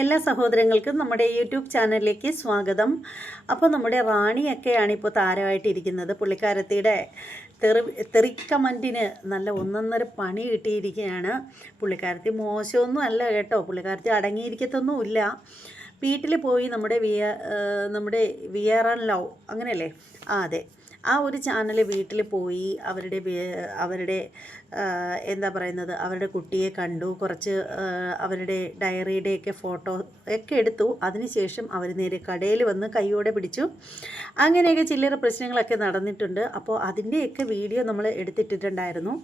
എല്ലാ സഹോദരങ്ങൾക്കും നമ്മുടെ യൂട്യൂബ് ചാനലിലേക്ക് സ്വാഗതം. അപ്പോൾ നമ്മുടെ റാണിയൊക്കെയാണ് ഇപ്പോൾ താരമായിട്ടിരിക്കുന്നത്. പുള്ളിക്കാരത്തിയുടെ തെറി തെറിക്കമന്റിന് നല്ല ഒന്നൊന്നര പണി കിട്ടിയിരിക്കുകയാണ്. പുള്ളിക്കാരത്തി മോശമൊന്നും അല്ല കേട്ടോ. പുള്ളിക്കാരത്തി അടങ്ങിയിരിക്കത്തൊന്നുമില്ല. വീട്ടിൽ പോയി നമ്മുടെ വിയ നമ്മുടെ വിയർ ആൻഡ് ആൻ ലവ് അങ്ങനെയല്ലേ? ആ അതെ. ആ ഒരു ചാനൽ വീട്ടിൽ പോയി അവരുടെ അവരുടെ എന്താ പറയുന്നത് അവരുടെ കുട്ടിയെ കണ്ടു കുറച്ച് അവരുടെ ഡയറിയുടെയൊക്കെ ഫോട്ടോ ഒക്കെ എടുത്തു. അതിനുശേഷം അവർ നേരെ കടയിൽ വന്ന് കൈയോടെ പിടിച്ചു. അങ്ങനെയൊക്കെ ചില്ലറ പ്രശ്നങ്ങളൊക്കെ നടന്നിട്ടുണ്ട്. അപ്പോൾ അതിന്റെയൊക്കെ വീഡിയോ നമ്മൾ എടുത്തിട്ടിട്ടുണ്ടായിരുന്നു.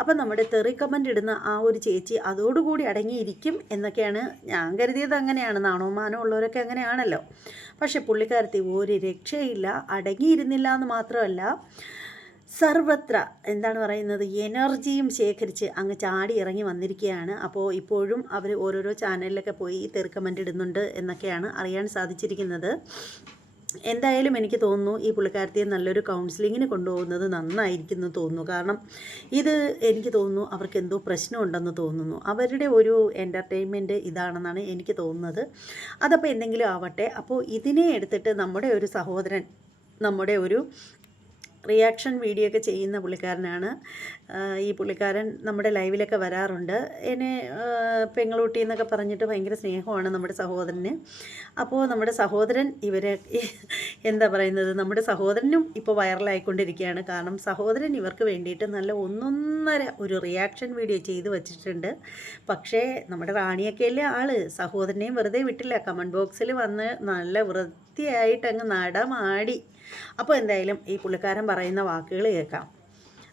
അപ്പോൾ നമ്മുടെ തെറി കമന്റ് ഇടുന്ന ആ ഒരു ചേച്ചി അതോടുകൂടി അടങ്ങിയിരിക്കും എന്നൊക്കെയാണ് ഞാൻ കരുതിയത്. അങ്ങനെയാണ്. നാണോ മാനോ ഉള്ളവരൊക്കെ അങ്ങനെയാണല്ലോ. പക്ഷെ പുള്ളിക്കാരത്തി ഒരു രക്ഷയില്ല അടങ്ങിയിരുന്നില്ല എന്ന് മാത്രമല്ല സർവത്ര എന്താണ് പറയുന്നത്? എനർജിയും ശേഖരിച്ച് അങ്ങ് ചാടി ഇറങ്ങി വന്നിരിക്കുകയാണ്. അപ്പോൾ ഇപ്പോഴും അവർ ഓരോരോ ചാനലിലൊക്കെ പോയി തെറി ഇടുന്നുണ്ട് എന്നൊക്കെയാണ് അറിയാൻ സാധിച്ചിരിക്കുന്നത്. എന്തായാലും എനിക്ക് തോന്നുന്നു ഈ പുള്ളിക്കാരത്തിയെ നല്ലൊരു കൗൺസിലിങ്ങിന് കൊണ്ടുപോകുന്നത് നന്നായിരിക്കും എന്ന് തോന്നുന്നു. കാരണം ഇത് എനിക്ക് തോന്നുന്നു അവർക്ക് എന്തോ പ്രശ്നമുണ്ടെന്ന് തോന്നുന്നു. അവരുടെ ഒരു എന്റർടൈൻമെന്റ് ഇതാണെന്നാണ് എനിക്ക് തോന്നുന്നത്. അതപ്പോൾ എന്തെങ്കിലും ആവട്ടെ. അപ്പോൾ ഇതിനെ എടുത്തിട്ട് നമ്മുടെ ഒരു സഹോദരൻ നമ്മുടെ ഒരു റിയാക്ഷൻ വീഡിയോ ഒക്കെ ചെയ്യുന്ന പുള്ളിക്കാരനാണ്. ഈ പുള്ളിക്കാരൻ നമ്മുടെ ലൈവിലൊക്കെ വരാറുണ്ട്. എന്നെ പെങ്ങളൂട്ടി എന്നൊക്കെ പറഞ്ഞിട്ട് ഭയങ്കര സ്നേഹമാണ് നമ്മുടെ സഹോദരന്. അപ്പോൾ നമ്മുടെ സഹോദരൻ ഇവരെ എന്താ പറയുന്നത് നമ്മുടെ സഹോദരനും ഇപ്പോൾ വൈറലായിക്കൊണ്ടിരിക്കുകയാണ്. കാരണം സഹോദരൻ ഇവർക്ക് വേണ്ടിയിട്ട് നല്ല ഒന്നൊന്നര ഒരു റിയാക്ഷൻ വീഡിയോ ചെയ്ത് വച്ചിട്ടുണ്ട്. പക്ഷേ നമ്മുടെ റാണിയൊക്കെയല്ലേ ആൾ. സഹോദരനെയും വെറുതെ വിട്ടില്ല. കമന്റ് ബോക്സിൽ വന്ന് നല്ല വൃത്തിയായിട്ട് അങ്ങ് നടമാടി. അപ്പോൾ എന്തായാലും ഈ പുള്ളിക്കാരൻ പറയുന്ന വാക്കുകൾ കേൾക്കാം.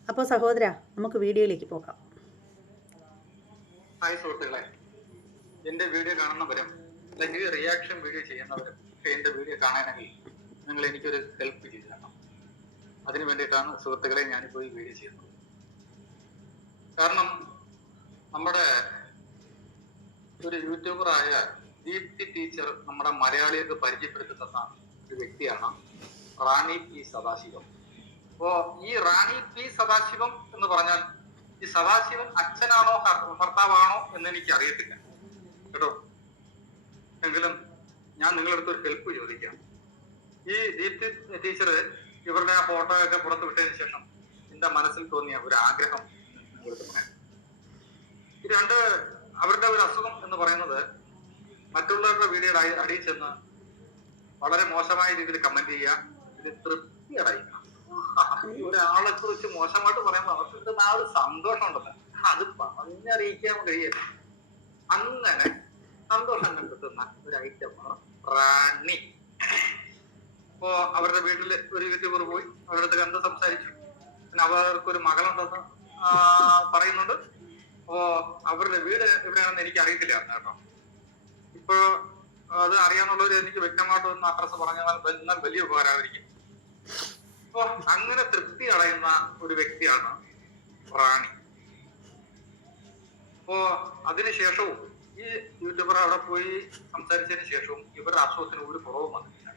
അപ്പോൾ സഹോദര നമുക്ക് വീഡിയോയിലേക്ക് പോകാം. ഹായ് സുഹൃത്തുക്കളെ. എന്റെ വീഡിയോ കാണുന്നവരും അല്ലെങ്കിൽ റിയാക്ഷൻ വീഡിയോ ചെയ്യുന്നവരും ഒക്കെ എന്റെ വീഡിയോ കാണാനെങ്കിൽ നിങ്ങൾ എനിക്കൊരു ഹെൽപ്പ് ചെയ്തു തരണം അതിനു വേണ്ടിയിട്ടാണ് സുഹൃത്തുക്കളെ ഞാനിപ്പോൾ ഈ വീഡിയോ ചെയ്യുന്നത്. കാരണം നമ്മുടെ ഒരു യൂട്യൂബറായ ദീപ്തി ടീച്ചർ നമ്മുടെ മലയാളികൾക്ക് പരിചയപ്പെടുത്തുന്ന ഒരു വ്യക്തിയാണ് റാണി പി സദാശിവം. അപ്പോ ഈ റാണി പി സദാശിവം എന്ന് പറഞ്ഞാൽ ഈ സദാശിവം അച്ഛനാണോ ഭർ- ഭർത്താവാണോ എന്ന് എനിക്ക് അറിയത്തില്ല കേട്ടോ? എങ്കിലും ഞാൻ നിങ്ങളടുത്ത് ഒരു ഹെൽപ്പ് ചോദിക്കാം. ഈ ദീപ്തി ടീച്ചർ ഇവരുടെ ആ ഫോട്ടോയൊക്കെ പുറത്തു വിട്ടതിന് ശേഷം എന്റെ മനസ്സിൽ തോന്നിയ ഒരു ആഗ്രഹം ഈ രണ്ട് അവരുടെ ഒരു അസുഖം എന്ന് പറയുന്നത് മറ്റുള്ളവരുടെ വീഡിയോ അടി- അടിയിൽ ചെന്ന് വളരെ മോശമായ രീതിയിൽ കമന്റ് ചെയ്യുക ഇത് തൃപ്തി അടയിക്കണം ഒരാളെ കുറിച്ച് മോശമായിട്ട് പറയുമ്പോൾ അവർക്ക് കിട്ടുന്ന ആ ഒരു സന്തോഷം ഉണ്ടല്ലോ അത് പറഞ്ഞറിയിക്കാൻ കഴിയില്ല അങ്ങനെ സന്തോഷം കണ്ടെത്തുന്ന ഒരു ഐറ്റമാണ് റാണി അപ്പോ അവരുടെ വീട്ടിൽ ഒരു യൂട്യൂബർ പോയി അവരുടെ അടുത്ത് കണ്ട് സംസാരിച്ചു. പിന്നെ അവർക്കൊരു മകളുണ്ടെന്ന് പറയുന്നുണ്ട്. അപ്പോ അവരുടെ വീട് എവിടെയാണെന്ന് എനിക്ക് അറിയത്തില്ല കേട്ടോ. ഇപ്പോ അത് അറിയാന്നുള്ളവര് എനിക്ക് വ്യക്തമായിട്ട് ഒന്ന് പറഞ്ഞാൽ എന്നാൽ വലിയ ഉപകാരമായിരിക്കും. അപ്പൊ അങ്ങനെ തൃപ്തി അടയുന്ന ഒരു വ്യക്തിയാണ് റാണി. അപ്പോ അതിനുശേഷവും ഈ യൂട്യൂബർ അവിടെ പോയി സംസാരിച്ചതിന് ശേഷവും ഇവരുടെ അസുഖത്തിന് ഒരു കുറവും വന്നിട്ടില്ല.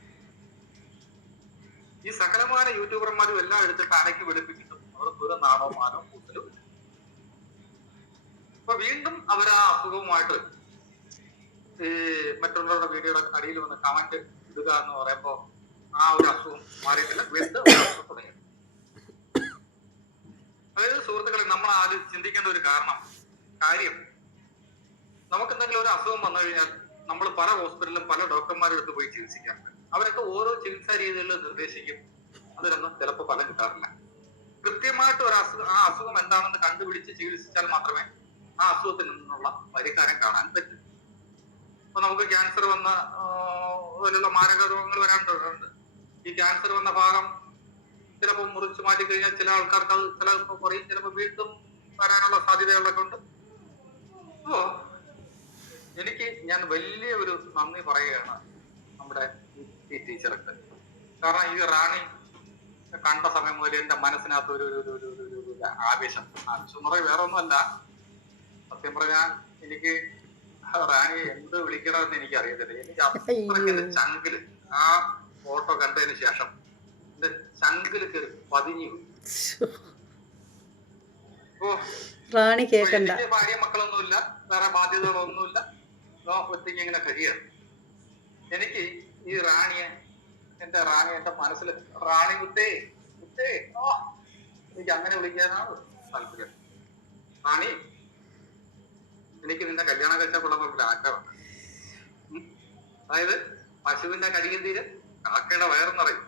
ഈ സകലമായ യൂട്യൂബർമാരും എല്ലാം എടുത്തിട്ട് അടക്കി വെളുപ്പിച്ചിട്ടും അവർക്ക് ഒരു നാടോ മാനോ കൂട്ടലും അപ്പൊ വീണ്ടും അവർ ആ അസുഖവുമായിട്ട് ഈ മറ്റുള്ളവരുടെ വീഡിയോയുടെ അടിയിൽ വന്ന് കമന്റ് ഇടുക എന്ന് പറയുമ്പോ ആ ഒരു അസുഖം മാറിയിട്ടില്ല. വെന്ത് ഒരു അസുഖം തുടങ്ങി. അതായത് സുഹൃത്തുക്കളെ നമ്മൾ ആദ്യം ചിന്തിക്കേണ്ട ഒരു കാരണം കാര്യം നമുക്ക് എന്തെങ്കിലും ഒരു അസുഖം വന്നു കഴിഞ്ഞാൽ നമ്മൾ പല ഹോസ്പിറ്റലിലും പല ഡോക്ടർമാരുടെ അടുത്ത് പോയി ചികിത്സിക്കാറുണ്ട്. അവരൊക്കെ ഓരോ ചികിത്സാ രീതികളിൽ നിർദ്ദേശിക്കും. അതിനൊന്നും ചിലപ്പോൾ ഫലം കിട്ടാറില്ല. കൃത്യമായിട്ട് ഒരു അസുഖം ആ അസുഖം എന്താണെന്ന് കണ്ടുപിടിച്ച് ചികിത്സിച്ചാൽ മാത്രമേ ആ അസുഖത്തിൽ നിന്നുള്ള പരിഹാരം കാണാൻ പറ്റൂ. ഇപ്പൊ നമുക്ക് ക്യാൻസർ വന്ന പോലുള്ള മാരക രോഗങ്ങൾ വരാണ്ട് ഈ ക്യാൻസർ വന്ന ഭാഗം ചിലപ്പോൾ മുറിച്ച് മാറ്റി കഴിഞ്ഞാൽ ചില ആൾക്കാർക്ക് അത് ചിലപ്പോൾ കുറയും ചിലപ്പോൾ വീണ്ടും വരാനുള്ള സാധ്യതകളൊക്കെ ഉണ്ട്. അപ്പോ എനിക്ക് ഞാൻ വലിയ ഒരു നന്ദി പറയുകയാണ് നമ്മുടെ ഈ ടീച്ചർക്ക്. കാരണം ഈ റാണി കണ്ട സമയം മുതൽ എന്റെ മനസ്സിനകത്ത് ഒരു ഒരു ഒരു ഒരു ആവേശം. ആവേശം എന്ന് പറയാൻ വേറെ ഒന്നുമല്ല സത്യം പറഞ്ഞാൽ എനിക്ക് റാണി എന്ത് വിളിക്കണമെന്ന് എനിക്ക് അറിയത്തില്ല എനിക്ക് അത്രയ്ക്ക് ചങ്കിൽ. ആ ഫോട്ടോ കണ്ടതിന് ശേഷം എന്റെ ചങ്കിൽ കയറി പതിഞ്ഞു റാണി കേൾക്കണ്ട എനിക്ക് ഭാര്യ മക്കളൊന്നുമില്ല വേറെ ബാധ്യതകളൊന്നുമില്ല. ഒറ്റയ്ക്ക് ഇങ്ങനെ കഴിയാണ് എനിക്ക് ഈ റാണിയെ എന്റെ റാണി എന്റെ മനസ്സിൽ റാണി കുത്തേ കുത്തേ ഓ എനിക്ക് അങ്ങനെ വിളിക്കാനാണ് താല്പര്യം. റാണി എനിക്ക് നിന്റെ കല്യാണം ഒരു ആഗ്രഹമുണ്ട്. ഉം. അതായത് പശുവിന്റെ കടിയും തീരെ കാക്കയുടെ വയറുന്നറിയും?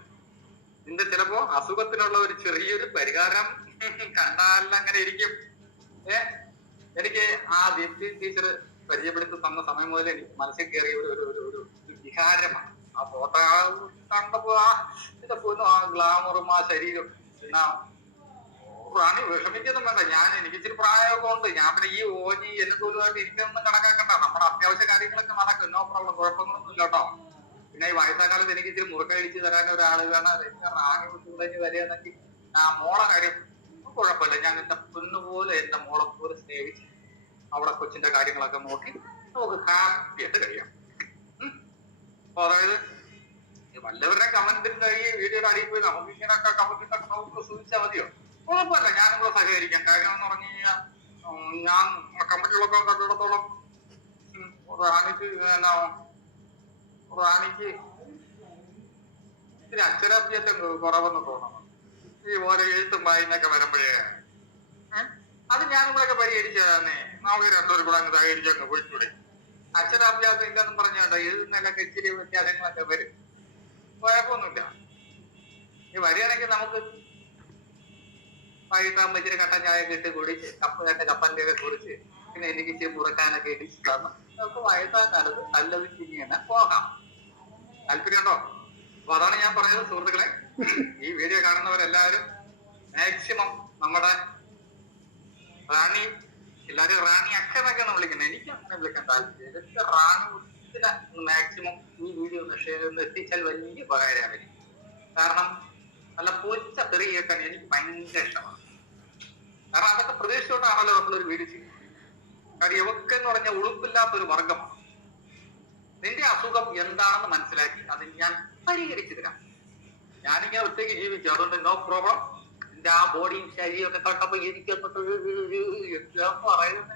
ഇതിന്റെ ചിലപ്പോ അസുഖത്തിനുള്ള ഒരു ചെറിയൊരു പരിഹാരം കണ്ടാലും അങ്ങനെ ഇരിക്കും. ഏ? എനിക്ക് ആ ദീപ്തി ടീച്ചർ പരിചയപ്പെടുത്തി തന്ന സമയം മുതൽ എനിക്ക് മനസ്സിൽ കയറിയ ഒരു ഒരു ഒരു ഒരു ആ ഫോട്ടോ കണ്ടപ്പോ ആ എന്റെ പോലും ആ ഗ്ലാമറും ആ ശരീരം പിന്നെ റാണി വിഷമിക്കൊന്നും വേണ്ട. ഞാൻ എനിക്ക് ഇച്ചിരി പ്രായമൊക്കെ ഉണ്ട്. ഞാൻ പിന്നെ ഈ ഓജി എന്നെ തോന്നുമായിട്ട് ഇരിക്കുന്നൊന്നും കണക്കാക്കണ്ട. നമ്മുടെ അത്യാവശ്യ കാര്യങ്ങളൊക്കെ നടക്കും. നോ പ്രോബ്ലം കുഴപ്പങ്ങളൊന്നും ഇല്ല കേട്ടോ. പിന്നെ ഈ വയസ്സാകാലത്ത് എനിക്ക് ഇച്ചിരി മുറുക്ക അടിച്ച് തരാൻ ഒരാൾ വേണം. എനിക്ക് റാണി വിട്ടുകൂടെ വരികയെന്നെങ്കിൽ ആ മോളെ കാര്യം കുഴപ്പമില്ല. ഞാൻ എന്റെ പൊന്നുപോലെ എന്റെ മോളെ പോലെ സ്നേഹിച്ച് അവളെ കൊച്ചിന്റെ കാര്യങ്ങളൊക്കെ നോക്കി നമുക്ക് ഹാപ്പി ആയിട്ട് കഴിയാം. അപ്പൊ അതായത് വല്ലവരുടെ കമന്റിന്റെ ഈ വീഡിയോയുടെ അടിയിൽ പോയി നമുക്ക് ഇങ്ങനെയൊക്കെ കമന്റിന്റെ നമുക്ക് സൂചിച്ചാൽ മതിയോ? കുഴപ്പമില്ല. ഞാനും കൂടെ സഹകരിക്കാം. കാര്യം എന്ന് പറഞ്ഞു കഴിഞ്ഞാൽ ഞാൻ കമന്റുകളൊക്കെ കണ്ടിടത്തോളം ഉം, റാണിക്ക് ഇതിന് അക്ഷരാഭ്യാസം കുറവെന്ന് തോന്നുന്നു. ഈ ഓരോ എഴുത്തും വായനൊക്കെ വരുമ്പോഴേ? അത് ഞാനിവിടെയൊക്കെ പരിഹരിച്ചതാന്നേ. നമുക്ക് രണ്ടുപേരും കൂടെ അങ്ങ് സഹകരിച്ചു അങ്ങ് പോയിക്കൂടെ? അക്ഷരാഭ്യാസം ഇല്ലെന്നും പറഞ്ഞാട്ടോ എഴുതുന്നതിലൊക്കെ ഇച്ചിരി വ്യത്യാസങ്ങളൊക്കെ വരും. കുഴപ്പമൊന്നുമില്ല. ഈ വരികയാണെങ്കിൽ നമുക്ക് വൈകിട്ടാകുമ്പോ ഇച്ചിരി കട്ടൻ ചായ ഇട്ട് കുടിച്ച് കപ്പ് കണ്ട കപ്പലിന്റെ ഒക്കെ കുടിച്ച് പിന്നെ എനിക്ക് ഇച്ചിരി മുറക്കാനൊക്കെ ഇടിച്ച് നമുക്ക് വയസ്സായ കാലത്ത് നല്ലത് തന്നെ പോകാം. താല്പര്യമുണ്ടോ? അപ്പൊ അതാണ് ഞാൻ പറഞ്ഞത് സുഹൃത്തുക്കളെ. ഈ വീഡിയോ കാണുന്നവരെല്ലാവരും മാക്സിമം നമ്മുടെ റാണി എല്ലാരും റാണി അക്ക എന്നൊക്കെയാണ് വിളിക്കുന്നത്. എനിക്ക് അങ്ങനെ വിളിക്കാൻ താല്പര്യം റാണി ഉത്തിനെ മാക്സിമം ഈ വീഡിയോ ഒന്ന് ഷെയർ ഒന്ന് എത്തിച്ചാൽ വലിയ ഉപകാരമാണ് കാരണം നല്ല പൂച്ച തെറി കേൾക്കാൻ എനിക്ക് ഭയങ്കര ഇഷ്ടമാണ്. കാരണം അതൊക്കെ പ്രതീക്ഷിച്ചുകൊണ്ടാണല്ലോ നമ്മളൊരു വീഡിയോ ചെയ്യുന്നത്. കാര്യം ഇവക്ക് എന്ന് പറഞ്ഞ ഉളുപ്പില്ലാത്ത ഒരു വർഗമാണ് നിന്റെ അസുഖം എന്താണെന്ന് മനസ്സിലാക്കി അത് ഞാൻ പരിഹരിച്ചു തരാം. ഞാനിങ്ങനെ ഒറ്റയ്ക്ക് ജീവിച്ചു. അതുകൊണ്ട് നോ പ്രോബ്ലം എന്റെ ആ ബോഡിയും ശരീരവും ഒക്കെ കണ്ടപ്പോ എനിക്ക് എന്താ പറയുന്നത്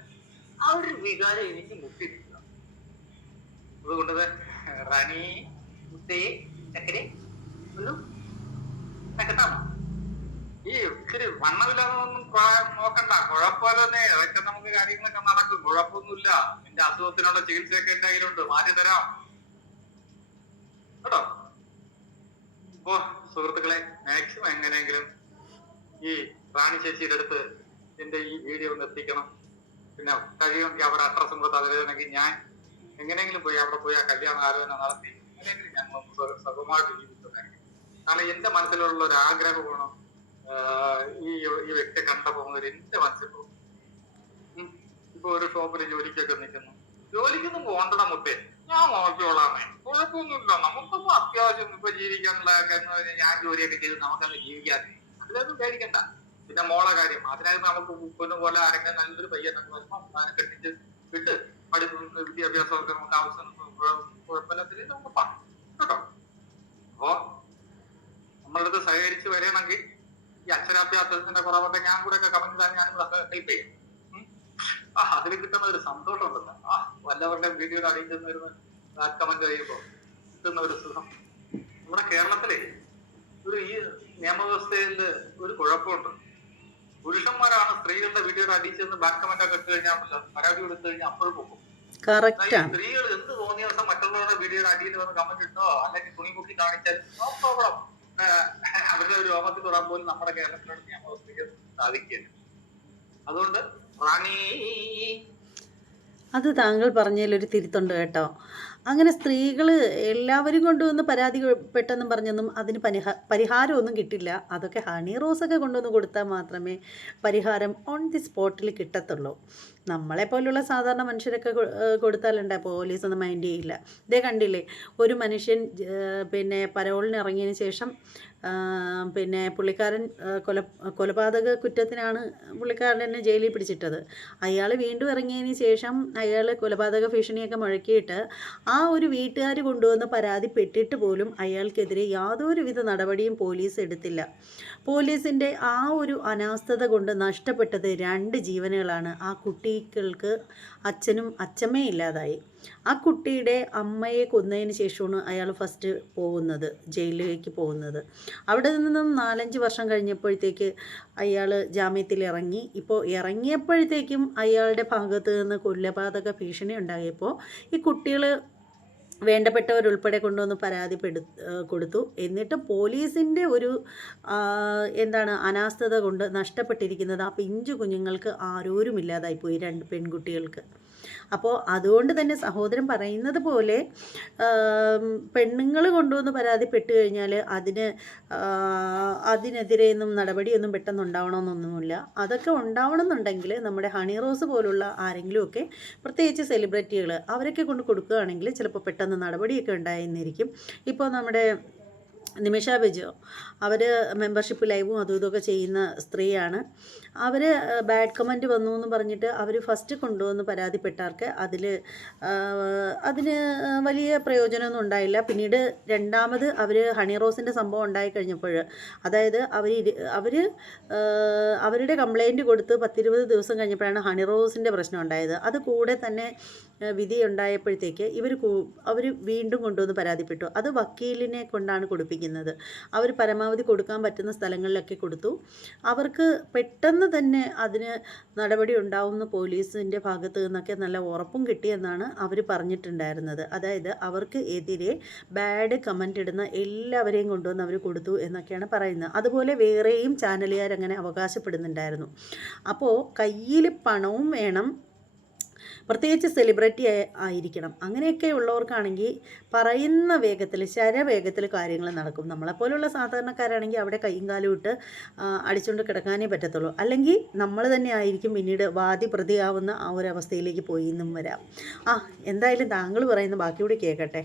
ആ ഒരു വികാരം എനിക്ക് മുട്ടിയിട്ടില്ല അതുകൊണ്ട് ദേ, റാണി മുത്തേ ചക്കരെ ഒരു ചക്കട്ടാണോ ഈ ഇത്തിരി വണ്ണമില്ലാതൊന്നും നോക്കണ്ട. കുഴപ്പമില്ല തന്നെ അതൊക്കെ നമുക്ക് കാര്യങ്ങളൊക്കെ നടക്കും. കുഴപ്പമൊന്നുമില്ല. നിന്റെ അസുഖത്തിനുള്ള ചികിത്സയൊക്കെ എന്റെ കയ്യിലുണ്ട്. മാറ്റി തരാം. കേട്ടോ? അപ്പോ സുഹൃത്തുക്കളെ മാക്സിമം എങ്ങനെയെങ്കിലും ഈ റാണി ചേച്ചിയുടെ അടുത്ത് എന്റെ ഈ വീഡിയോ ഒന്ന് എത്തിക്കണം. പിന്നെ കഴിയുമെങ്കിൽ അവരുടെ അഡ്രസ്സും കൊടുത്ത് അതിലെങ്കിൽ ഞാൻ എങ്ങനെയെങ്കിലും പോയി അവിടെ പോയി ആ കല്യാണ ആലോചന നടത്തി. എങ്ങനെയെങ്കിലും ഞങ്ങൾ സുഖമായിട്ട് ജീവിച്ചു കാരണം എന്റെ മനസ്സിലുള്ള ഒരു ആഗ്രഹമാണ് ഈ ഈ വ്യക്തി കണ്ടപ്പോ മുതൽ എന്റെ മനസ്സിൽ പോകും. ഇപ്പൊ ഒരു ഷോപ്പിൽ ജോലിക്കൊക്കെ നിൽക്കുന്നു. ജോലിക്കൊന്നും പോകണ്ടട മുത്തേ. ഞാൻ നോക്കിയോളാമേ കുഴപ്പമൊന്നുമില്ല. നമുക്കൊന്നും അത്യാവശ്യം ഇപ്പൊ ജീവിക്കാനുള്ള ഞാൻ ജോലിയൊക്കെ ചെയ്ത് നമുക്കങ്ങ് ജീവിക്കാതെ. അതിലൊന്നും പേടിക്കണ്ട. പിന്നെ മോളെ കാര്യം. അതിനകത്ത് നമുക്ക് ഉപ്പൊന്നും പോലെ ആരെങ്കിലും നല്ലൊരു പയ്യനൊക്കെ വരുമ്പോ അതിനെ കെട്ടിച്ച് വിട്ട് പഠിപ്പ് വിദ്യാഭ്യാസമൊക്കെ നമുക്ക് ആവശ്യം കുഴപ്പമില്ലാത്ത നമുക്ക് പറയാം. കേട്ടോ? അപ്പോ നമ്മളുടെ അടുത്ത് സഹകരിച്ച് വരികയാണെങ്കിൽ ഈ അക്ഷരാഭ്യാസത്തിന്റെ കുറവൊക്കെ ഞാൻ കൂടെ ഒക്കെ കമന്റ് ഇടാൻ ഞാൻ കൂടെ ഹെൽപ്പ് ചെയ്യും. ആ അതിൽ കിട്ടുന്ന ഒരു സന്തോഷം ഉണ്ടല്ലോ ആ വല്ലവരുടെ വീഡിയോ അറിയിക്കുന്ന ഒരു കമന്റ് കഴിയുമ്പോ കിട്ടുന്ന ഒരു സുഖം. നമ്മുടെ കേരളത്തിലെ ഒരു ഈ നിയമവ്യവസ്ഥയിൽ ഒരു കുഴപ്പമുണ്ട്. പുരുഷന്മാരാണ് സ്ത്രീകളുടെ വീഡിയോ അടിച്ചെന്ന് ബാക്ക് കമന്റ് ഒക്കെ ഇട്ട് കഴിഞ്ഞാൽ പരാതി കൊടുത്തു കഴിഞ്ഞാൽ അപ്പോഴും പോകും സ്ത്രീകൾ എന്ത് തോന്നിയ ദിവസം മറ്റുള്ളവരുടെ വീഡിയോയുടെ അടിയിൽ വന്ന് കമന്റ് ഇട്ടോ അല്ലെങ്കിൽ തുണി മുക്കി കാണിച്ചാൽ നോ പ്രോബ്ലം അവരുടെ ഒരു രോമത്തിൽ തൊടാൻ പോലും നമ്മുടെ കേരളത്തിലോട് നിയമ സ്ത്രീകൾ സാധിക്കില്ല. അതുകൊണ്ട് റാണി. അത് താങ്കൾ പറഞ്ഞതിൽ ഒരു തിരുത്തുണ്ട് കേട്ടോ. അങ്ങനെ സ്ത്രീകൾ എല്ലാവരും കൊണ്ടുവന്ന് പരാതി പെട്ടെന്നും പറഞ്ഞൊന്നും അതിന് പരിഹാ പരിഹാരമൊന്നും കിട്ടില്ല. അതൊക്കെ ഹണി റോസൊക്കെ കൊണ്ടുവന്ന് കൊടുത്താൽ മാത്രമേ പരിഹാരം ഓൺ ദി സ്പോട്ടിൽ കിട്ടത്തുള്ളൂ. നമ്മളെ പോലുള്ള സാധാരണ മനുഷ്യരൊക്കെ കൊ- പോലീസ് കൊടുത്താലുണ്ട്. പോലീസൊന്നും മൈൻഡ് ചെയ്യില്ല. ഇതേ കണ്ടില്ലേ? ഒരു മനുഷ്യൻ പിന്നെ പരോളിന് ഇറങ്ങിയതിന് ശേഷം പിന്നെ പുള്ളിക്കാരൻ കൊല കൊലപാതക കുറ്റത്തിനാണ് പുള്ളിക്കാരനെ ജയിലിൽ പിടിച്ചിട്ടത്. അയാൾ വീണ്ടും ഇറങ്ങിയതിന് ശേഷം അയാൾ കൊലപാതക ഭീഷണിയൊക്കെ മുഴക്കിയിട്ട് ആ ഒരു വീട്ടുകാർ കൊണ്ടുവന്ന് പരാതിപ്പെട്ടിട്ട് പോലും അയാൾക്കെതിരെ യാതൊരുവിധ നടപടിയും പോലീസ് എടുത്തില്ല. പോലീസിന്റെ ആ ഒരു അനാസ്ഥത കൊണ്ട് നഷ്ടപ്പെട്ടത് രണ്ട് ജീവനുകളാണ്. ആ കുട്ടികൾക്ക് അച്ഛനും അച്ഛമ്മയും ഇല്ലാതായി. ആ കുട്ടിയുടെ അമ്മയെ കൊന്നതിന് ശേഷമാണ് അയാൾ ഫസ്റ്റ് പോകുന്നത് ജയിലിലേക്ക് പോകുന്നത്. അവിടെ നിന്നും നാലഞ്ച് വർഷം കഴിഞ്ഞപ്പോഴത്തേക്ക് അയാൾ ജാമ്യത്തിൽ ഇറങ്ങി ഇപ്പോൾ ഇറങ്ങിയപ്പോഴത്തേക്കും അയാളുടെ ഭാഗത്ത് നിന്ന് കൊലപാതക ഭീഷണി ഉണ്ടായപ്പോൾ ഈ കുട്ടികൾ വേണ്ടപ്പെട്ടവരുൾപ്പെടെ കൊണ്ടുവന്ന് പരാതിപ്പെടു കൊടുത്തു. എന്നിട്ട് പോലീസിന്റെ ഒരു എന്താണ് അനാസ്ഥത കൊണ്ട് നഷ്ടപ്പെട്ടിരിക്കുന്നത് ആ പിഞ്ചു കുഞ്ഞുങ്ങൾക്ക് ആരോരുമില്ലാതായിപ്പോയി രണ്ട് പെൺകുട്ടികൾക്ക്. അപ്പോൾ അതുകൊണ്ട് തന്നെ സഹോദരൻ പറയുന്നത് പോലെ പെണ്ണുങ്ങൾ കൊണ്ടുവന്ന് പരാതിപ്പെട്ട് കഴിഞ്ഞാൽ അതിന് അതിനെതിരെ അതിനെതിരെയൊന്നും നടപടിയൊന്നും പെട്ടെന്ന് ഉണ്ടാവണമെന്നൊന്നുമില്ല അതൊക്കെ ഉണ്ടാവണമെന്നുണ്ടെങ്കിൽ നമ്മുടെ ഹണി റോസ് പോലുള്ള ആരെങ്കിലുമൊക്കെ പ്രത്യേകിച്ച് സെലിബ്രിറ്റികൾ അവരൊക്കെ കൊണ്ട് കൊടുക്കുകയാണെങ്കിൽ ചിലപ്പോൾ പെട്ടെന്ന് നടപടിയൊക്കെ ഉണ്ടായിരുന്നിരിക്കും ഇപ്പോൾ നമ്മുടെ നിമിഷ ബിജോ അവർ മെമ്പർഷിപ്പ് ലൈവും അതും ഇതൊക്കെ ചെയ്യുന്ന സ്ത്രീയാണ്. അവർ ബാഡ് കമന്റ് വന്നു എന്ന് പറഞ്ഞിട്ട് അവർ ഫസ്റ്റ് കൊണ്ടുവന്ന് പരാതിപ്പെട്ടാർക്ക് അതിൽ അതിന് വലിയ പ്രയോജനമൊന്നും ഉണ്ടായില്ല. പിന്നീട് രണ്ടാമത് അവർ ഹണി റോസിന്റെ സംഭവം ഉണ്ടായി കഴിഞ്ഞപ്പോൾ അതായത് അവർ അവർ അവരുടെ കംപ്ലൈന്റ് കൊടുത്ത് പത്തിരുപത് ദിവസം കഴിഞ്ഞപ്പോഴാണ് ഹണി റോസിന്റെ പ്രശ്നം ഉണ്ടായത്. അത് കൂടെ തന്നെ വിധി ഉണ്ടായപ്പോഴത്തേക്ക് ഇവർ അവർ വീണ്ടും കൊണ്ടുവന്ന് പരാതിപ്പെട്ടു. അത് വക്കീലിനെ കൊണ്ടാണ് കൊടുപ്പിക്കുന്നത്. അവർ പരമാവധി കൊടുക്കാൻ പറ്റുന്ന സ്ഥലങ്ങളിലൊക്കെ കൊടുത്തു. അവർക്ക് പെട്ടെന്ന് തന്നെ അതിന് നടപടി ഉണ്ടാവുന്ന പോലീസിന്റെ ഭാഗത്ത് നിന്നൊക്കെ നല്ല ഉറപ്പും കിട്ടിയെന്നാണ് അവർ പറഞ്ഞിട്ടുണ്ടായിരുന്നത്. അതായത് അവർക്ക് എതിരെ ബാഡ് കമന്റ് ഇടുന്ന എല്ലാവരെയും കൊണ്ടുവന്ന് അവർ കൊടുത്തു എന്നൊക്കെയാണ് പറയുന്നത്. അതുപോലെ വേറെയും ചാനലുകാരങ്ങനെ അവകാശപ്പെടുന്നുണ്ടായിരുന്നു. അപ്പോൾ കയ്യിൽ പണവും വേണം പ്രത്യേകിച്ച് സെലിബ്രിറ്റി ആയിരിക്കണം. അങ്ങനെയൊക്കെ ഉള്ളവർക്കാണെങ്കിൽ പറയുന്ന വേഗത്തിൽ ശരവേഗത്തിൽ കാര്യങ്ങൾ നടക്കും. നമ്മളെപ്പോലുള്ള സാധാരണക്കാരാണെങ്കിൽ അവിടെ കൈയും കാലും ഇട്ട് അടിച്ചുകൊണ്ട് കിടക്കാനേ പറ്റത്തുള്ളൂ. അല്ലെങ്കിൽ നമ്മൾ തന്നെ ആയിരിക്കും പിന്നീട് വാദി പ്രതിയാവുന്ന ആ ഒരു അവസ്ഥയിലേക്ക് പോയി എന്നും വരാം. ആ എന്തായാലും താങ്കൾ പറയുന്ന ബാക്കി കൂടി കേൾക്കട്ടെ.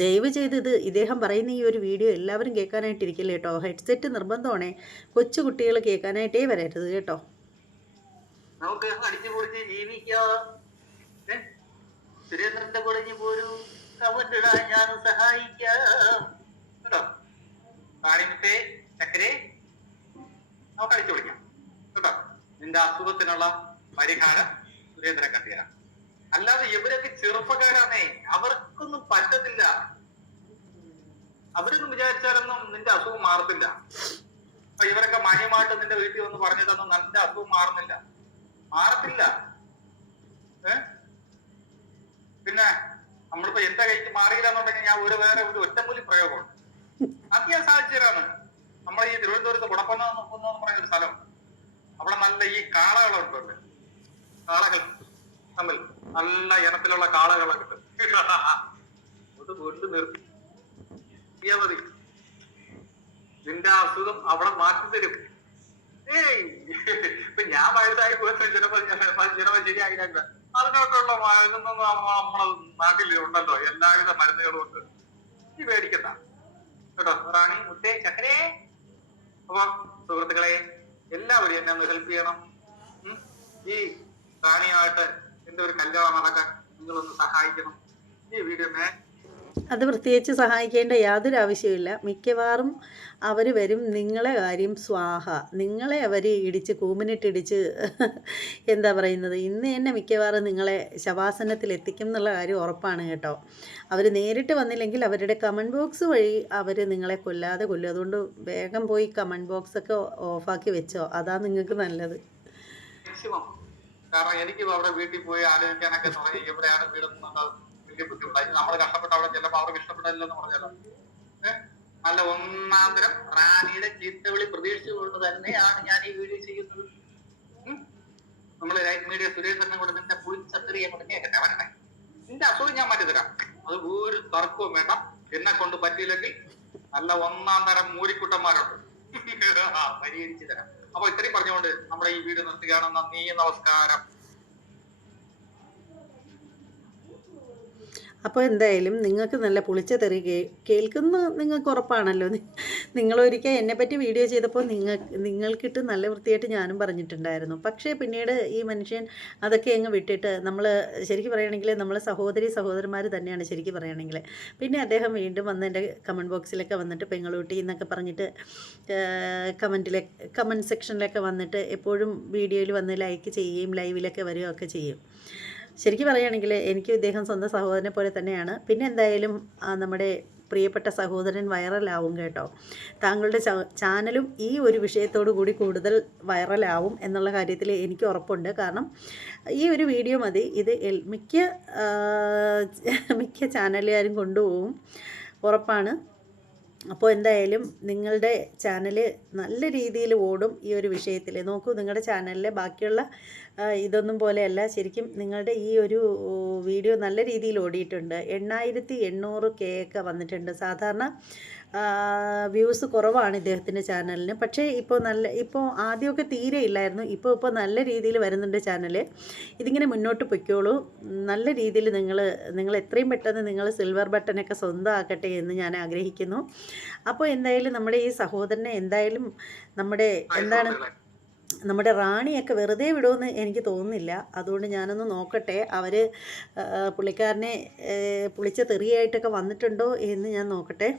ദയവ് ചെയ്ത് ഇത് ഇദ്ദേഹം പറയുന്ന ഈ ഒരു വീഡിയോ എല്ലാവരും കേൾക്കാനായിട്ടിരിക്കില്ല കേട്ടോ? ഹെഡ്സെറ്റ് നിർബന്ധമാണേ. കൊച്ചു കുട്ടികൾ കേൾക്കാനായിട്ടേ വരരുത് കേട്ടോ. നമുക്ക് അടിച്ചു പൊളിച്ച് ജീവിക്കാം? സുരേന്ദ്രന്റെ പൊളിഞ്ഞു പോരു. കമന്റിടാൻ ഞാൻ സഹായിക്കാം. കേട്ടോ? റാണിമുത്തേ ചക്കരെ നമുക്ക് അടിച്ചു പൊളിക്കാം. കേട്ടോ? നിന്റെ അസുഖത്തിനുള്ള പരിഹാരം സുരേന്ദ്രൻ കണ്ടുതരാം. അല്ലാതെ ഇവരൊക്കെ ചെറുപ്പക്കാരാണേ അവർക്കൊന്നും പറ്റത്തില്ല. അവരൊന്നും വിചാരിച്ചാലൊന്നും നിന്റെ അസുഖം മാറത്തില്ല. ഇവരൊക്കെ മാന്യമായിട്ട് നിന്റെ വീട്ടിൽ വന്ന് പറഞ്ഞിട്ടൊന്നും നിന്റെ അസുഖം മാറുന്നില്ല. മാറത്തില്ല. പിന്നെ നമ്മളിപ്പോ എന്റെ കൈക്ക് മാറിയില്ല എന്നുണ്ടെങ്കിൽ ഞാൻ ഒരു വേറെ ഒരു ഒറ്റമൂലി പ്രയോഗമുണ്ട്. അത് ഞാൻ സാധിച്ചതാണ് നമ്മളെ ഈ തിരുവനന്തപുരത്ത് കുടപ്പന്ന എന്ന് പറയുന്ന ഒരു സ്ഥലം. അവിടെ നല്ല ഈ കാളകളുണ്ട് കാളകൾ തമ്മിൽ നല്ല ഇനത്തിലുള്ള കാളകളൊക്കെ കിട്ടും അത് വീണ്ടും നിർത്തി. മതി നിന്റെ അസുഖം അവിടെ മാറ്റി തരും ഇപ്പൊ ഞാൻ വയസ്സായി പോയി ചിലപ്പോ ചിലപ്പോ ശരിയാകില്ല അതിനൊക്കെയുള്ള നമ്മളെ നാട്ടിൽ ഉണ്ടല്ലോ. എല്ലാവിധ മരുന്നുകളും ഉണ്ട്. ഈ പേടിക്കണ്ട. കേട്ടോ? റാണി മുത്തേ ചക്കരേ. അപ്പൊ സുഹൃത്തുക്കളെ എല്ലാവരും എന്നെ ഒന്ന് ഹെൽപ്പ് ചെയ്യണം? ഈ റാണിയുമായിട്ട് എന്റെ ഒരു കല്യാണം നടക്കാൻ നിങ്ങളൊന്ന് സഹായിക്കണം. ഈ വീഡിയോ അത് പ്രത്യേകിച്ച് സഹായിക്കേണ്ട യാതൊരു ആവശ്യമില്ല മിക്കവാറും അവർ വരും നിങ്ങളെ കാര്യം സ്വാഹ. നിങ്ങളെ അവർ ഇടിച്ച് കൂമിനിട്ടിടിച്ച് എന്താ പറയുന്നത്? ഇന്ന് തന്നെ മിക്കവാറും നിങ്ങളെ ശവാസനത്തിൽ എത്തിക്കും എന്നുള്ള കാര്യം ഉറപ്പാണ് കേട്ടോ. അവർ നേരിട്ട് വന്നില്ലെങ്കിൽ അവരുടെ കമന്റ് ബോക്സ് വഴി അവർ നിങ്ങളെ കൊല്ലാതെ കൊല്ലും. അതുകൊണ്ട് വേഗം പോയി കമന്റ് ബോക്സൊക്കെ ഓഫാക്കി വെച്ചോ. അതാ നിങ്ങൾക്ക് നല്ലത്. കാരണം എനിക്ക് അവിടെ വീട്ടിൽ പോയി ആലോചിക്കാനൊക്കെ തുടങ്ങി. എവിടെയാണ് വീടെന്നുള്ളത് വലിയ ബുദ്ധിമുട്ടായി. നമ്മൾ കഷ്ടപ്പെട്ട് അവിടെ ചെല്ലുമ്പോൾ അവർക്ക് ഇഷ്ടപ്പെടില്ലെന്ന് പറഞ്ഞാലോ നല്ല ഒന്നാന്തരം തരം റാണിയുടെ ചീത്തവിളി പ്രതീക്ഷിച്ചുകൊണ്ട് തന്നെയാണ് ഞാൻ ഈ വീഡിയോ ചെയ്യുന്നത്. നമ്മൾ ലൈറ്റ് മീഡിയ സുരേന്ദ്രനെ കൊണ്ട് നിന്റെ പുളിച്ചത്രിയെ കൊണ്ട് കേൾക്കട്ടെ വരട്ടെ നിന്റെ അസുഖം ഞാൻ മാറ്റി തരാം അത് ഒരു തർക്കവും വേണ്ട. എന്നെ കൊണ്ട് പറ്റിയില്ലെങ്കിൽ നല്ല ഒന്നാം തരം മൂരിക്കുട്ടന്മാരുണ്ട് പരിഹരിച്ചു തരാം. അപ്പൊ ഇത്രയും പറഞ്ഞുകൊണ്ട് നമ്മുടെ ഈ വീഡിയോ നിർത്തുകയാണ് നന്ദി നമസ്കാരം. അപ്പോൾ എന്തായാലും നിങ്ങൾക്ക് നല്ല പുളിച്ച തെറി കേ കേൾക്കുന്ന നിങ്ങൾക്ക് ഉറപ്പാണല്ലോ. നിങ്ങളൊരിക്കൽ എന്നെപ്പറ്റി വീഡിയോ ചെയ്തപ്പോൾ നിങ്ങൾ നിങ്ങൾക്കിട്ട് നല്ല വൃത്തിയായിട്ട് ഞാനും പറഞ്ഞിട്ടുണ്ടായിരുന്നു. പക്ഷേ പിന്നീട് ഈ മനുഷ്യൻ അതൊക്കെ അങ്ങ് വിട്ടിട്ട് നമ്മൾ ശരിക്കും പറയുകയാണെങ്കിൽ നമ്മൾ സഹോദരി സഹോദരന്മാർ തന്നെയാണ് ശരിക്കും പറയുകയാണെങ്കിൽ പിന്നെ അദ്ദേഹം വീണ്ടും വന്ന് എന്റെ കമന്റ് ബോക്സിലൊക്കെ വന്നിട്ട് പെങ്ങളൂട്ടി എന്നൊക്കെ പറഞ്ഞിട്ട് കമന്റിലെ കമന്റ് സെക്ഷനിലൊക്കെ വന്നിട്ട് എപ്പോഴും വീഡിയോയിൽ വന്ന് ലൈക്ക് ചെയ്യുകയും ലൈവിലൊക്കെ വരികയൊക്കെ ചെയ്യും. ശരിക്കും പറയുകയാണെങ്കിൽ എനിക്ക് ഇദ്ദേഹം സ്വന്തം സഹോദരനെ പോലെ തന്നെയാണ്. പിന്നെ എന്തായാലും നമ്മുടെ പ്രിയപ്പെട്ട സഹോദരൻ വൈറലാവും കേട്ടോ. താങ്കളുടെ ചാനലും ഈ ഒരു വിഷയത്തോടു കൂടി കൂടുതൽ വൈറലാവും എന്നുള്ള കാര്യത്തിൽ എനിക്ക് ഉറപ്പുണ്ട്. കാരണം ഈ ഒരു വീഡിയോ മതി. ഇത് മിക്ക മിക്ക ചാനലുകാരും കൊണ്ടുപോകും. ഉറപ്പാണ്. അപ്പോൾ എന്തായാലും നിങ്ങളുടെ ചാനൽ നല്ല രീതിയിൽ ഓടും ഈ ഒരു വിഷയത്തിൽ നോക്കൂ നിങ്ങളുടെ ചാനലിലെ ബാക്കിയുള്ള ഇതൊന്നും പോലെയല്ല. ശരിക്കും നിങ്ങളുടെ ഈ ഒരു വീഡിയോ നല്ല രീതിയിൽ ഓടിയിട്ടുണ്ട്. എണ്ണായിരത്തി എണ്ണൂറ് കെ ഒക്കെ വന്നിട്ടുണ്ട്. സാധാരണ വ്യൂസ് കുറവാണ് ഇദ്ദേഹത്തിന്റെ ചാനലിന്. പക്ഷേ ഇപ്പോൾ നല്ല ഇപ്പോൾ ആദ്യമൊക്കെ തീരെ ഇല്ലായിരുന്നു. ഇപ്പോൾ ഇപ്പോൾ നല്ല രീതിയിൽ വരുന്നുണ്ട് ചാനൽ ഇതിങ്ങനെ മുന്നോട്ട് പൊയ്ക്കോളൂ. നല്ല രീതിയിൽ നിങ്ങൾ നിങ്ങൾ എത്രയും പെട്ടെന്ന് നിങ്ങൾ സിൽവർ ബട്ടനൊക്കെ സ്വന്തമാക്കട്ടെ എന്ന് ഞാൻ ആഗ്രഹിക്കുന്നു. അപ്പോൾ എന്തായാലും നമ്മുടെ ഈ സഹോദരനെ എന്തായാലും നമ്മുടെ എന്താണ് നമ്മുടെ റാണിയൊക്കെ വെറുതെ വിടുമെന്ന് എനിക്ക് തോന്നുന്നില്ല. അതുകൊണ്ട് ഞാനൊന്ന് നോക്കട്ടെ. അവർ പുള്ളിക്കാരനെ പുളിച്ച തെറിയായിട്ടൊക്കെ വന്നിട്ടുണ്ടോ എന്ന് ഞാൻ നോക്കട്ടെ.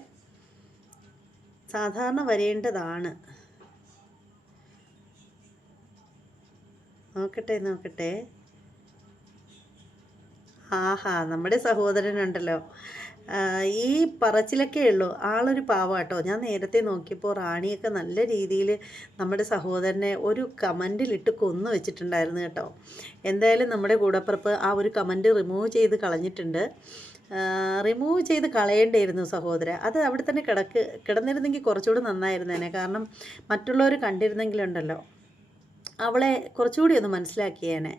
സാധാരണ വരേണ്ടതാണ്. നോക്കട്ടെ നോക്കട്ടെ. ആഹാ നമ്മുടെ സഹോദരനുണ്ടല്ലോ. ഈ പറച്ചിലൊക്കെ ഉള്ളൂ. ആളൊരു പാവാട്ടോ ഞാൻ നേരത്തെ നോക്കിയപ്പോൾ റാണിയൊക്കെ നല്ല രീതിയിൽ നമ്മുടെ സഹോദരനെ ഒരു കമന്റിലിട്ട് കൊന്നു വെച്ചിട്ടുണ്ടായിരുന്നു കേട്ടോ. എന്തായാലും നമ്മുടെ കൂടപ്പുറപ്പ് ആ ഒരു കമന്റ് റിമൂവ് ചെയ്ത് കളഞ്ഞിട്ടുണ്ട്. റിമൂവ് ചെയ്ത് കളയേണ്ടിയിരുന്നു സഹോദര. അത് അവിടെ തന്നെ കിടക്ക് കിടന്നിരുന്നെങ്കിൽ കുറച്ചുകൂടി നന്നായിരുന്നേനെ കാരണം മറ്റുള്ളവർ കണ്ടിരുന്നെങ്കിലുണ്ടല്ലോ. അവളെ കുറച്ചുകൂടി ഒന്ന് മനസ്സിലാക്കിയേനെ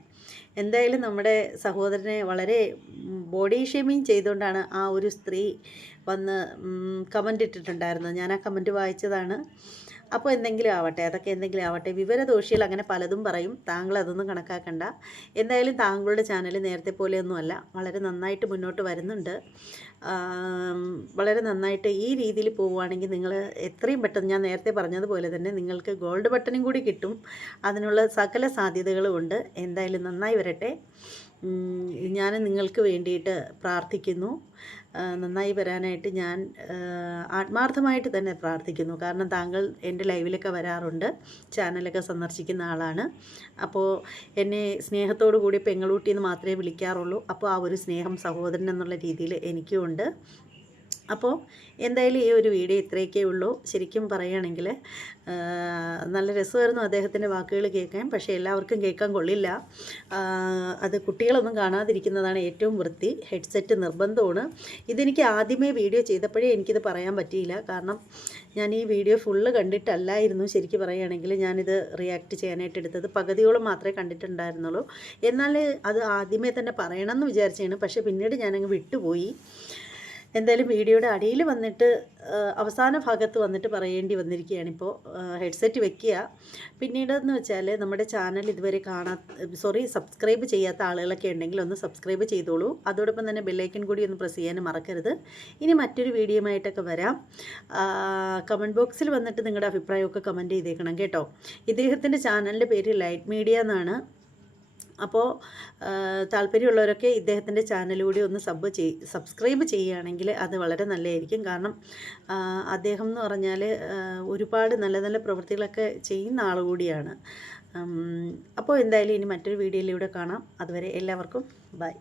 എന്തായാലും നമ്മുടെ സഹോദരനെ വളരെ ബോഡി ഷേമിങ് ചെയ്തുകൊണ്ടാണ് ആ ഒരു സ്ത്രീ വന്ന് കമന്റ് ഇട്ടിട്ടുണ്ടായിരുന്നത്. ഞാൻ ആ കമന്റ് വായിച്ചതാണ്. അപ്പോൾ എന്തെങ്കിലും ആവട്ടെ അതൊക്കെ എന്തെങ്കിലും ആവട്ടെ വിവരദോഷികൾ അങ്ങനെ പലതും പറയും. താങ്കൾ അതൊന്നും കണക്കാക്കണ്ട. എന്തായാലും താങ്കളുടെ ചാനൽ നേരത്തെ പോലെയൊന്നുമല്ല വളരെ നന്നായിട്ട് മുന്നോട്ട് വരുന്നുണ്ട്. വളരെ നന്നായിട്ട് ഈ രീതിയിൽ പോവുകയാണെങ്കിൽ നിങ്ങൾ എത്രയും പെട്ടെന്ന് ഞാൻ നേരത്തെ പറഞ്ഞതുപോലെ തന്നെ നിങ്ങൾക്ക് ഗോൾഡ് ബട്ടണും കൂടി കിട്ടും. അതിനുള്ള സകല സാധ്യതകളും ഉണ്ട്. എന്തായാലും നന്നായി വരട്ടെ. ഞാൻ നിങ്ങൾക്ക് വേണ്ടിയിട്ട് പ്രാർത്ഥിക്കുന്നു. നന്നായി വരാനായിട്ട് ഞാൻ ആത്മാർത്ഥമായിട്ട് തന്നെ പ്രാർത്ഥിക്കുന്നു. കാരണം താങ്കൾ എന്റെ ലൈവിലൊക്കെ വരാറുണ്ട്. ചാനലൊക്കെ സന്ദർശിക്കുന്ന ആളാണ്. അപ്പോൾ എന്നെ സ്നേഹത്തോടു കൂടി പെങ്ങളൂട്ടി എന്ന് മാത്രമേ വിളിക്കാറുള്ളൂ. അപ്പോൾ ആ ഒരു സ്നേഹം സഹോദരൻ എന്നുള്ള രീതിയിൽ എനിക്കും ഉണ്ട് അപ്പോൾ എന്തായാലും ഈ ഒരു വീഡിയോ ഇത്രയൊക്കെ ഉള്ളൂ. ശരിക്കും പറയുകയാണെങ്കിൽ നല്ല രസമായിരുന്നു അദ്ദേഹത്തിന്റെ വാക്കുകൾ കേൾക്കാൻ. പക്ഷേ എല്ലാവർക്കും കേൾക്കാൻ കൊള്ളില്ല. അത് കുട്ടികളൊന്നും കാണാതിരിക്കുന്നതാണ് ഏറ്റവും വൃത്തി. ഹെഡ്സെറ്റ് നിർബന്ധമാണ്. ഇതെനിക്ക് ആദ്യമേ വീഡിയോ ചെയ്തപ്പോഴേ എനിക്കിത് പറയാൻ പറ്റിയില്ല. കാരണം ഞാൻ ഈ വീഡിയോ ഫുള്ള് കണ്ടിട്ടല്ലായിരുന്നു. ശരിക്കും പറയുകയാണെങ്കിൽ ഞാനിത് റിയാക്ട് ചെയ്യാനായിട്ട് എടുത്തത് പകുതിയോളം മാത്രമേ കണ്ടിട്ടുണ്ടായിരുന്നുള്ളൂ. എന്നാൽ അത് ആദ്യമേ തന്നെ പറയണമെന്ന് വിചാരിച്ചാണ്. പക്ഷേ പിന്നീട് ഞാനങ്ങ് വിട്ടുപോയി. എന്തായാലും വീഡിയോയുടെ അടിയിൽ വന്നിട്ട് അവസാന ഭാഗത്ത് വന്നിട്ട് പറയേണ്ടി വന്നിരിക്കുകയാണിപ്പോൾ ഹെഡ്സെറ്റ് വെക്കുക. പിന്നീടെന്ന് വെച്ചാൽ നമ്മുടെ ചാനൽ ഇതുവരെ കാണാ സോറി സബ്സ്ക്രൈബ് ചെയ്യാത്ത ആളുകളൊക്കെ ഉണ്ടെങ്കിൽ ഒന്ന് സബ്സ്ക്രൈബ് ചെയ്തോളൂ. അതോടൊപ്പം തന്നെ ബെല്ലൈക്കൻ കൂടി ഒന്ന് പ്രസ് ചെയ്യാനും മറക്കരുത്. ഇനി മറ്റൊരു വീഡിയോയുമായിട്ടൊക്കെ വരാം. കമന്റ് ബോക്സിൽ വന്നിട്ട് നിങ്ങളുടെ അഭിപ്രായമൊക്കെ കമന്റ് ചെയ്തേക്കണം കേട്ടോ. ഇദ്ദേഹത്തിന്റെ ചാനലിന്റെ പേര് ലൈറ്റ് മീഡിയ എന്നാണ്. അപ്പോൾ താല്പര്യമുള്ളവരൊക്കെ ഇദ്ദേഹത്തിന്റെ ചാനൽ കൂടി ഒന്ന് സബ് ചെയ് സബ്സ്ക്രൈബ് ചെയ്യുകയാണെങ്കിൽ അത് വളരെ നല്ലതായിരിക്കും. കാരണം അദ്ദേഹം എന്ന് പറഞ്ഞാൽ ഒരുപാട് നല്ല നല്ല പ്രവൃത്തികളൊക്കെ ചെയ്യുന്ന ആൾ കൂടിയാണ്. അപ്പോൾ എന്തായാലും ഇനി മറ്റൊരു വീഡിയോയിലൂടെ കാണാം. അതുവരെ എല്ലാവർക്കും ബൈ.